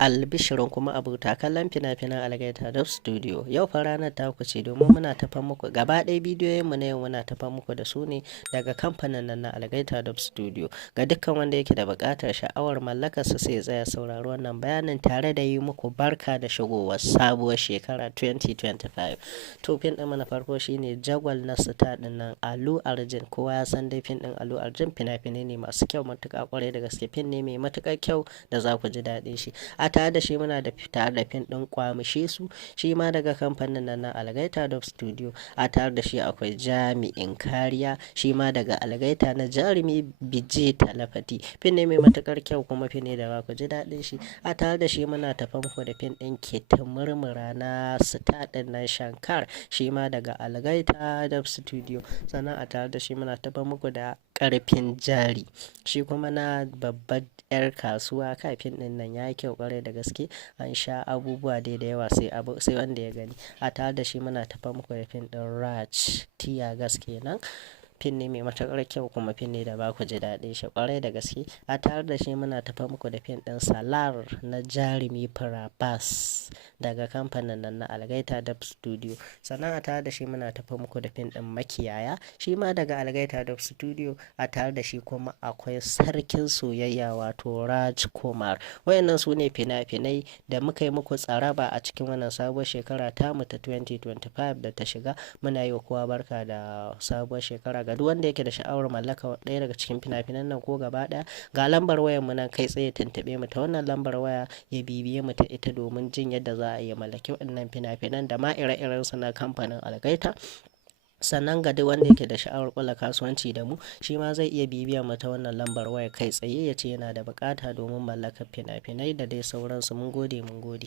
Albishirin kuma abota kallon fina-finan Algaita Dub Studio. Yau fa ranar ta ku ce domin muna tafan muku gaba ɗaya bidiyoyinmu na yau muna tafan muku da su ne daga kamfanin nan na Algaita Dub Studio. Ga dukkan wanda yake da buƙatar sha'awar mallakarsa sai ya tsaya saurari wannan bayanin tare da yi muku barka da shigowar sabuwar shekara 2025. To fin ɗin na farko shine Jagwal na Star ɗin nan Alu Arjun. Kowa ya san dai fin ɗin Alu Arjun fina-finai ne masu kyau matuƙa ƙwarai da gaske, fin ne mai matuƙar kyau da za ku ji daɗin shi. Tare da shi muna da tare da fin ɗin Kwamishe Su, shi ma daga kamfanin nan na Algaita Dub Studio. A tare da shi akwai Jami'in Kariya, shi ma daga Algaita na Jarumi Bije Talafati. Fin ne mai matuƙar kyau kuma fin ne da ba ku ji daɗin shi. A tare da shi muna tafa muku da fin ɗin Kitimurmura na Star ɗin nan Shankar, shi ma daga Algaita Dub Studio. Sannan a tare da shi muna tafa muku da Ƙarfin Jari, shi kuma na babbar 'yar kasuwa. Kafin ɗin nan ya yi kyau ƙwarai da gaske, an sha abubuwa dai da yawa sai wanda ya gani. A tare da shi muna tafa muku da fin ɗin Raj Tiyagas kenan. Fin ne mai matuƙar kyau kuma fin ne da ba ku ji daɗin shi ƙwarai da gaske. A tare da shi muna tafa muku da fin ɗin Salar na Jarumi Firabas daga kamfanin nan na Algaita Dub Studio. Sannan a tare da shi muna tafa muku da fin ɗin Makiyaya, shi ma daga Algaita Dub Studio. A tare da shi kuma akwai Sarkin Soyayya wato Raj Kumar. Wayannan su ne fina-finai da muka yi muku tsaraba a cikin wannan sabuwar shekara tamu ta 2025 da ta shiga. Muna yi wa kowa barka da sabuwar shekara. Ga duk wanda yake da sha'awar mallaka ɗaya daga cikin fina-finan nan ko gaba ɗaya, ga lambar wayar mu nan kai tsaye tuntuɓe mu ta wannan lambar waya, ya bibiye mu ta ita domin jin yadda za a yi mallaki waɗannan fina-finan da ma ire-iren su na kamfanin Algaita. Sannan ga duk wanda yake da sha'awar kula kasuwanci da mu, shi ma zai iya bibiya mu ta wannan lambar waya kai tsaye ya ce yana da buƙata domin mallakar fina-finai da dai sauransu. Mun gode.